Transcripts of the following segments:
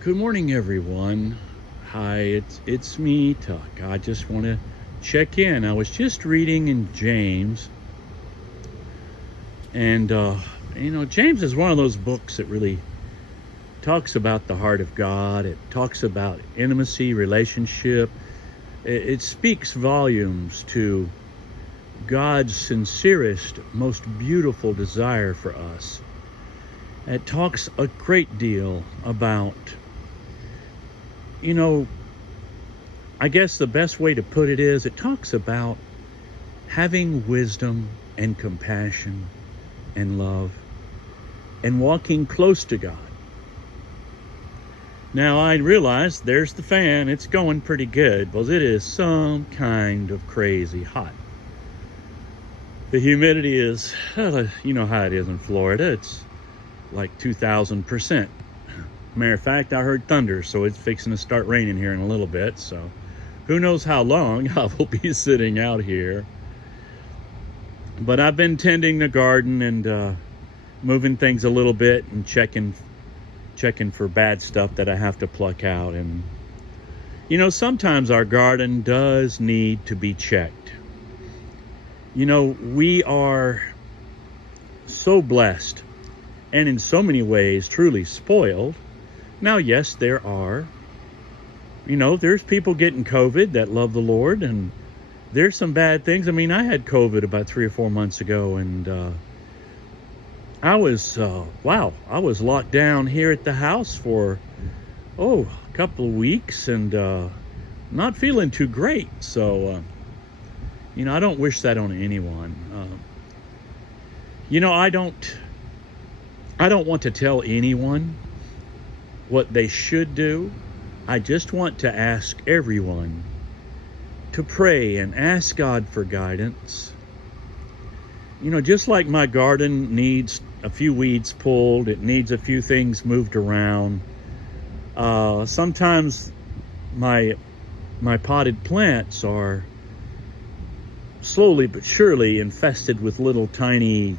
Good morning, everyone. Hi, it's me, Tuck. I just want to check in. I was just reading in James, and James is one of those books that really talks about the heart of God. It talks about intimacy, relationship. It speaks volumes to God's sincerest, most beautiful desire for us. It talks a great deal about, I guess the best way to put it is, it talks about having wisdom and compassion and love and walking close to God. Now, I realize there's the fan. It's going pretty good, because it is some kind of crazy hot. The humidity is, you know how it is in Florida. It's like 2,000%. Matter of fact, I heard thunder, so it's fixing to start raining here in a little bit. So who knows how long I will be sitting out here. But I've been tending the garden and moving things a little bit and checking for bad stuff that I have to pluck out. And sometimes our garden does need to be checked. We are so blessed and in so many ways truly spoiled. Now, yes, there's people getting COVID that love the Lord, and there's some bad things. I mean, I had COVID about 3 or 4 months ago, and I was locked down here at the house for, a couple of weeks, and not feeling too great. So, I don't wish that on anyone. I don't want to tell anyone what they should do. I just want to ask everyone to pray and ask God for guidance. Just like my garden needs a few weeds pulled, it needs a few things moved around. Sometimes my potted plants are slowly but surely infested with little tiny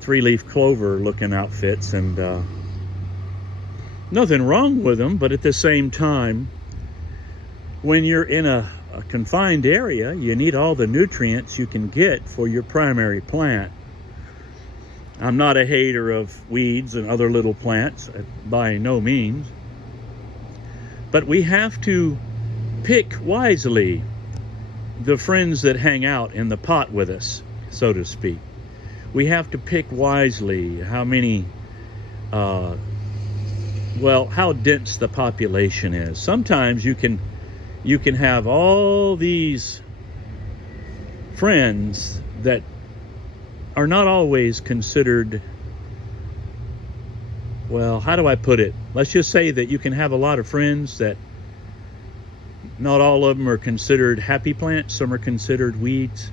3-leaf clover looking outfits, and nothing wrong with them, but at the same time, when you're in a confined area, you need all the nutrients you can get for your primary plant. I'm not a hater of weeds and other little plants, by no means, but we have to pick wisely the friends that hang out in the pot with us, so to speak. We have to pick wisely how dense the population is. Sometimes you can have all these friends that are not always considered, how do I put it? Let's just say that you can have a lot of friends that not all of them are considered happy plants. Some are considered weeds.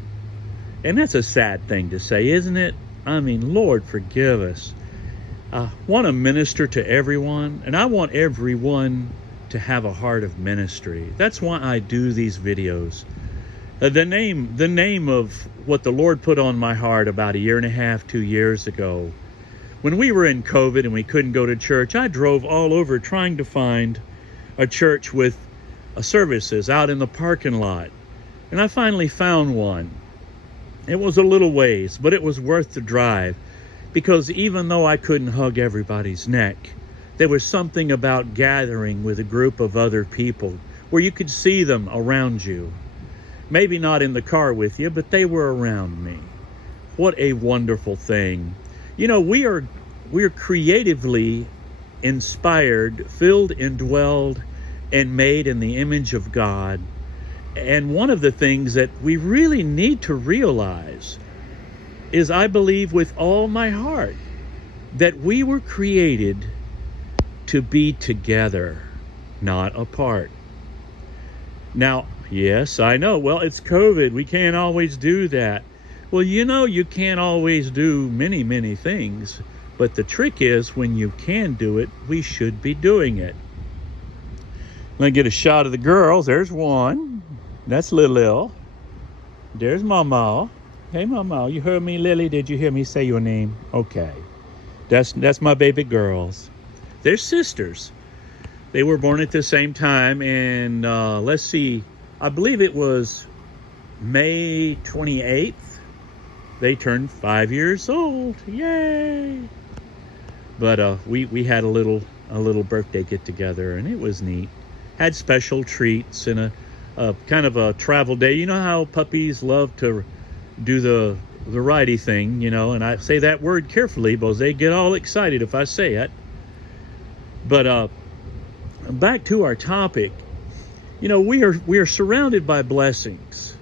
And that's a sad thing to say, isn't it? I mean, Lord, forgive us. I want to minister to everyone, and I want everyone to have a heart of ministry. That's why I do these videos. The name of what the Lord put on my heart about 1.5 years, 2 years ago, when we were in COVID and we couldn't go to church, I drove all over trying to find a church with services out in the parking lot. And I finally found one. It was a little ways, but it was worth the drive, because even though I couldn't hug everybody's neck, there was something about gathering with a group of other people where you could see them around you. Maybe not in the car with you, but they were around me. What a wonderful thing. We are creatively inspired, filled, indwelled, and made in the image of God. And one of the things that we really need to realize is, I believe with all my heart, that we were created to be together, not apart. Now, yes, I know, it's COVID. We can't always do that. Well, you can't always do many, many things. But the trick is, when you can do it, we should be doing it. Let me get a shot of the girls. There's one. That's Lil. There's Mama. Hey, Mama, you heard me, Lily? Did you hear me say your name? Okay. That's my baby girls. They're sisters. They were born at the same time, and let's see, I believe it was May 28th. They turned 5 years old. Yay! But we had a little birthday get together, and it was neat. Had special treats and a kind of a travel day. You know how puppies love to do the righty thing, you know, and I say that word carefully because they get all excited if I say it. But back to our topic, you know, we are surrounded by blessings,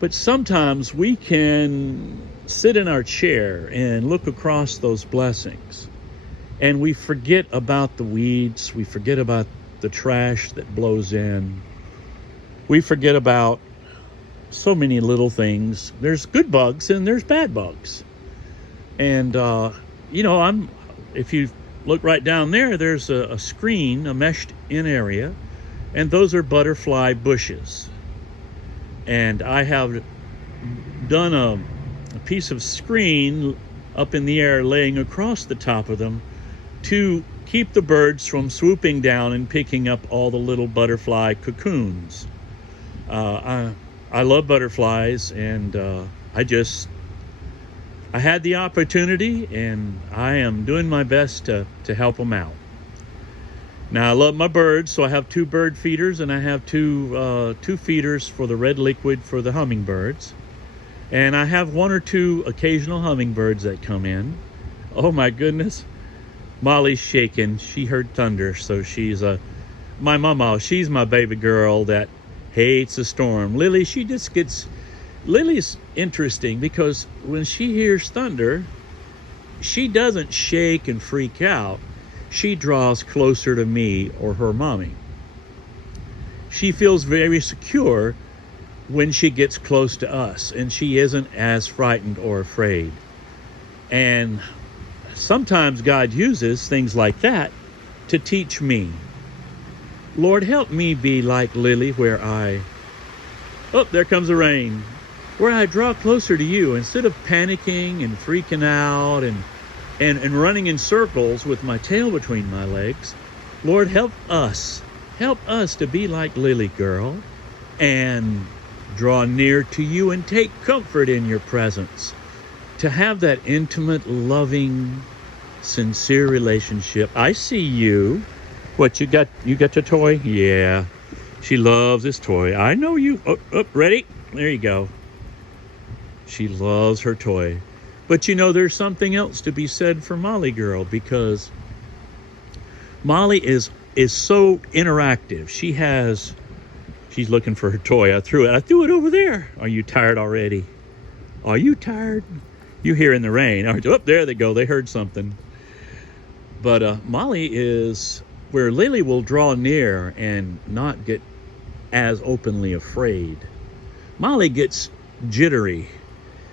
but sometimes we can sit in our chair and look across those blessings, and we forget about the weeds, we forget about the trash that blows in, we forget about so many little things. There's good bugs and there's bad bugs, and you know, if you look right down there, there's a screen, a meshed in area, and those are butterfly bushes. And I have done a piece of screen up in the air laying across the top of them to keep the birds from swooping down and picking up all the little butterfly cocoons. I love butterflies, and I had the opportunity, and I am doing my best to help them out. Now, I love my birds, so I have 2 bird feeders, and I have two feeders for the red liquid for the hummingbirds. And I have 1 or 2 occasional hummingbirds that come in. Oh my goodness. Molly's shaking. She heard thunder, so she's my mama. She's my baby girl that hates a storm. Lily, Lily's interesting because when she hears thunder, she doesn't shake and freak out. She draws closer to me or her mommy. She feels very secure when she gets close to us, and she isn't as frightened or afraid. And sometimes God uses things like that to teach me. Lord, help me be like Lily, where oh, there comes the rain. Where I draw closer to you instead of panicking and freaking out and running in circles with my tail between my legs. Lord, help us to be like Lily girl and draw near to you and take comfort in your presence, to have that intimate, loving, sincere relationship. I see you. What, you got your toy? Yeah, she loves this toy. I know you. Oh, ready? There you go. She loves her toy. But you know, there's something else to be said for Molly girl, because Molly is so interactive. She's looking for her toy. I threw it over there. Are you tired already? Are you tired? You hear in the rain. Oh, there they go. They heard something. But Molly is where Lily will draw near and not get as openly afraid. Molly gets jittery.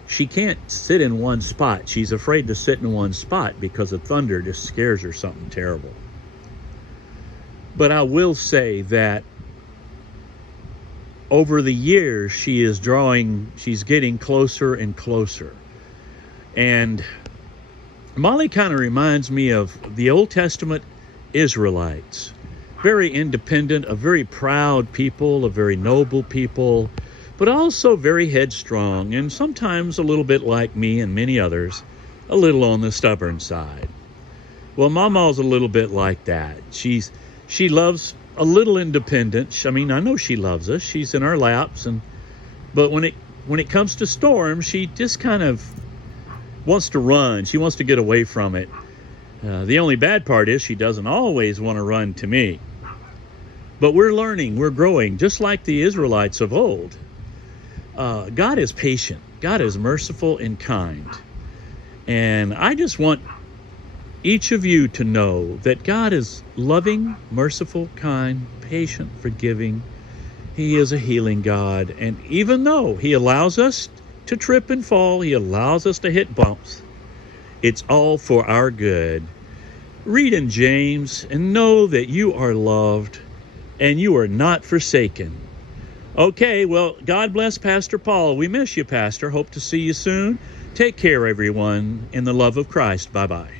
She can't sit in one spot. She's afraid to sit in one spot because the thunder just scares her something terrible. But I will say that over the years, she's getting closer and closer. And Molly kind of reminds me of the Old Testament Israelites. Very independent, a very proud people, a very noble people, but also very headstrong, and sometimes a little bit like me and many others, a little on the stubborn side. Well, Mama's a little bit like that. She loves a little independence. I mean, I know she loves us. She's in our laps, but when it comes to storms, she just kind of wants to run. She wants to get away from it. The only bad part is she doesn't always want to run to me. But we're learning, we're growing, just like the Israelites of old. God is patient. God is merciful and kind. And I just want each of you to know that God is loving, merciful, kind, patient, forgiving. He is a healing God. And even though He allows us to trip and fall, He allows us to hit bumps, it's all for our good. Read in James and know that you are loved and you are not forsaken. Okay, well, God bless Pastor Paul. We miss you, Pastor. Hope to see you soon. Take care, everyone, in the love of Christ. Bye-bye.